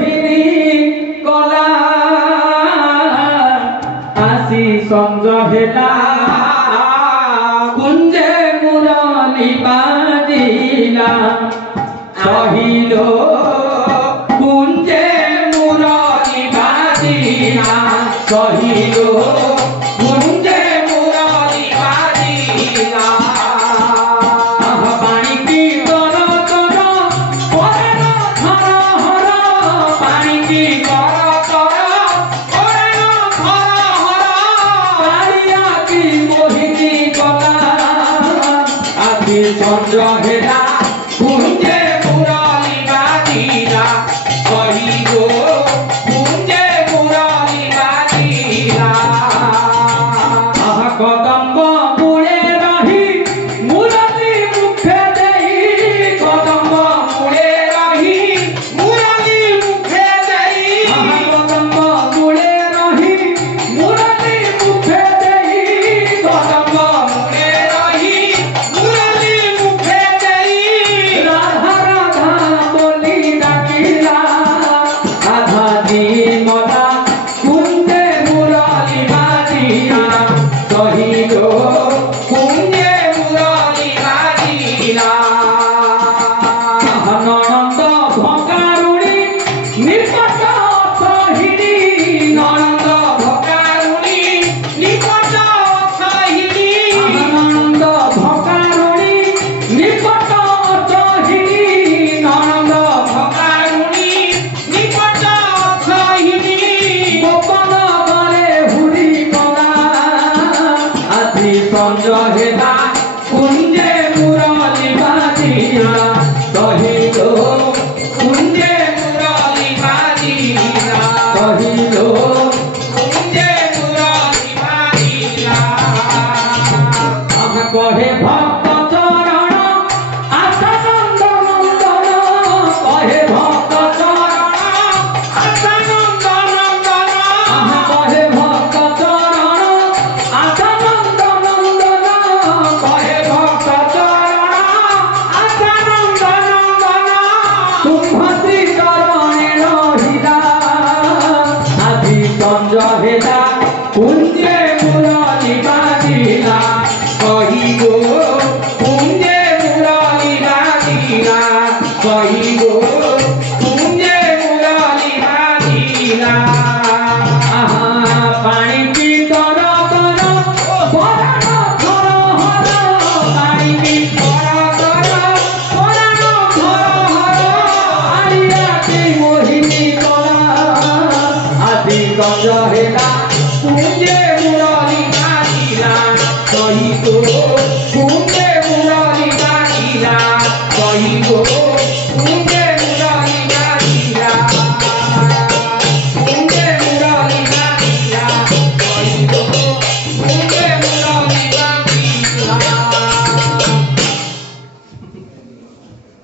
মোহিনী কলা আসি সঞ্জ হেলা কুঞ্জে মুরলী বাজিলা সহিল কুঞ্জে মুরলী বাজিলা সহিল কুঞ্জে মুরলী বাজিলা পানি কি তর তর পরেন ধর হর পানি কি তর তর পরেন ধর হর পারিয়া কি মোহিনী কলা আদি সঞ্জ হেলা